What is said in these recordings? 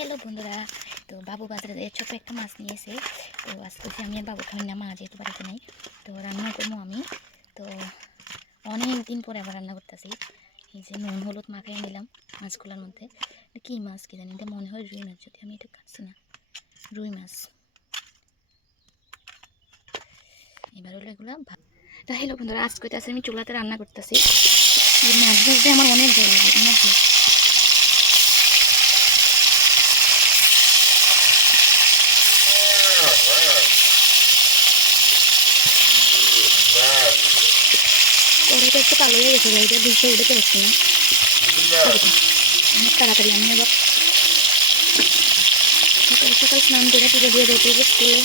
Hello বন্ধুরা, তো বাবু বাজারে যেয়ে ছোট্ট একটা মাছ নিয়ে এসে তো আজকে আমি আর বাবু খাই না, মা যেহেতু বাড়িতে নাই তো রান্না করবো আমি। তো অনেক দিন পরে আবার রান্না করতেছি। এই যে নুন হলুদ মাখাই নিলাম মাছগুলোর মধ্যে। কী মাছ কী জানি, এটা মনে হয় রুই মাছ, যদি আমি এটা কাটছি না, রুই মাছ। এবার হলো এগুলো তো হ্যালো বন্ধুরা, আজকে আমি চুলাতে রান্না করতেছি। মাছ ভাজতে আমার অনেক ভালো লাগে, অনেক ভালো। কড়াইটা একটু কালো হয়ে গেছে, এটা ভেসে উঠতে পারছি না, অনেক তাড়াতাড়ি। আমি আবার সকাল সকাল স্নান করে পুজো দিয়ে যেতে স্কুলে।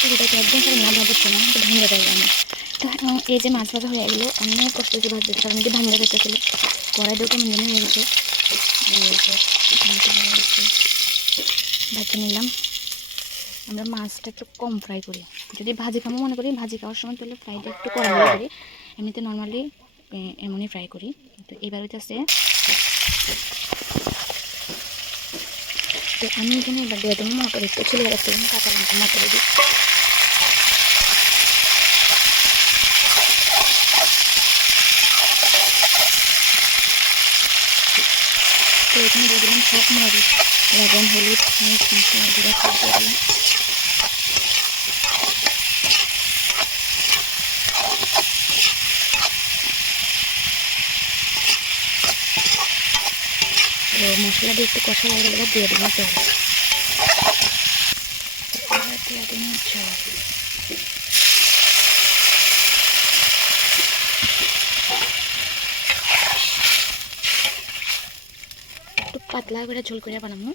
পুরোটাকে একদম করে না ভাবছে না, তো ভাঙে যাবে আমার। তো এই যে মাছ ভাজা হয়ে গেলো, অনেক কষ্ট হয়েছে ভাজতে, কারণ এটি ভাঙে যেতেছিলো। কড়াইটাও কেমন জানি হয়ে গেছে, ভাজতে নিলাম। আমরা মাছটা একটু কম ফ্রাই করি, যদি ভাজি খামো মনে করি, ভাজি খাওয়ার সময় তাহলে ফ্রাইটা একটু করা মনে করি, এমনিতে নর্মালি এমনই ফ্রাই করি। তো এবার হচ্ছে তো আমি এখানে এবার দিয়ে দেবো মটর, একটু ছেলে রাখতে কাঁচা লঙ্কা মটর দিই। তো এখানে দিয়ে দিলাম সব মরিচ, লবণ, হলুদ, মরিচ মশলা গুঁড়া সব দিয়ে দিলাম। তো মশলা দিয়ে একটু কষা হয়ে গেলে দিয়ে দিলাম জল, দিয়ে দিলাম জল। একটু পাতলা করে ঝোল করে বানাবো।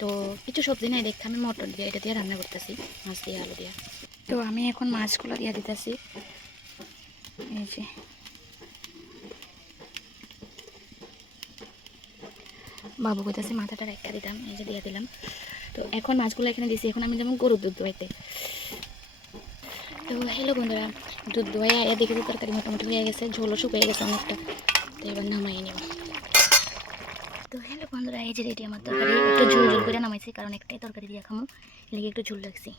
তো কিছু সবজি নাই দেখতে, আমি মটর দিয়ে এটা দিয়ে রান্না করতেছি, মাছ দিয়ে আলু দিয়ে। তো আমি এখন মাছগুলো দিয়ে দিতেছি। এই যে বাবু কইতাছে মাথাটা রেখা দিতাম, এই যে দিয়ে দিলাম। তো এখন মাছগুলো এখানে দিয়েছি, এখন আমি যেমন গরুর দুধ দোয়াইতে। তো হ্যালো বন্ধুরা, দুধ দোয়াই এদিকে তো তরকারি মোটামুটি হয়ে গেছে, ঝোলও শুকিয়ে গেছে অনেকটা। তো এবার নামাই নেব। তো হ্যালো বন্ধুরা, এই যে রেডি আমার তরকারি, একটু ঝোল ঝোল করে নামাইছি, কারণ একটাই তরকারি দিয়ে খামো, এদিকে একটু ঝোল রাখছি।